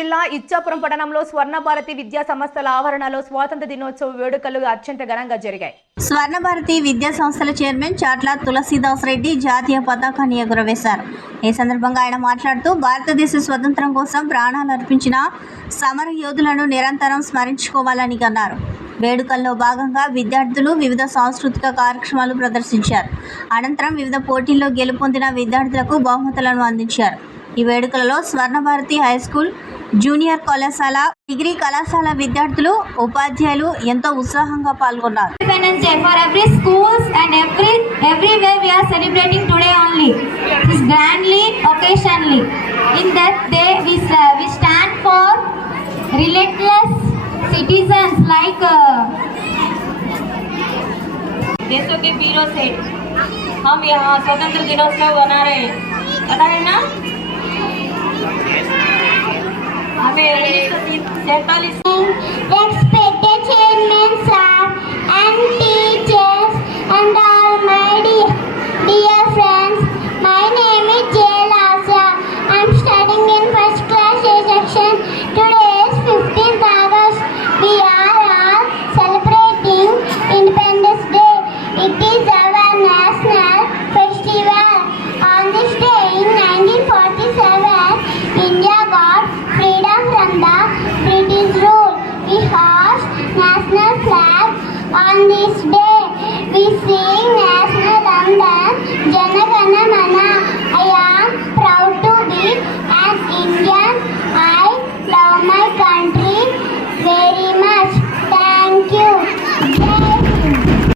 జిల్లా ఇచ్చాపురం పట్టణంలో స్వర్ణ భారతి విద్యా సంస్థల ఆవరణలో స్వాతంత్ర దినోత్సవ వేడుకలు అత్యంత ఘనంగా జరిగాయి. స్వర్ణ భారతి విద్యా సంస్థల చైర్మన్ చాట్ల తులసీదాస్ రెడ్డి జాతీయ పతాకాన్ని ఎగురవేశారు. ఈ సందర్భంగా ఆయన మాట్లాడుతూ భారతదేశ స్వతంత్రం కోసం ప్రాణాలు అర్పించిన సమర యోధులను నిరంతరం స్మరించుకోవాలని అన్నారు. వేడుకల్లో భాగంగా విద్యార్థులు వివిధ సాంస్కృతిక కార్యక్రమాలు ప్రదర్శించారు. అనంతరం వివిధ పోటీల్లో గెలుపొందిన విద్యార్థులకు బహుమతులను అందించారు. ఈ వేడుకలలో స్వర్ణ భారతి హై స్కూల్, జూనియర్ కళాశాల, డిగ్రీ కళాశాల విద్యార్థులు, ఉపాధ్యాయులు ఎంతో ఉత్సాహంగా పాల్గొన్నారు. Independence Day for every schools and everywhere we are celebrating today only. This grandly, occasionally. In that day we stand for relentless citizens like देशों के वीरों से हम यहाँ स्वतंत्र दिनोत्सव मना रहे हैं. पता है ना? हमें 1947 Respected chairman, sir, and teachers, and all my dear friends, my name is Lasya. I am studying in first class A section. Today is 15th August. We are all celebrating Independence Day. It is our national festival. On this day in 1947, India got freedom from the British rule. We hoist national flag on this day. We sing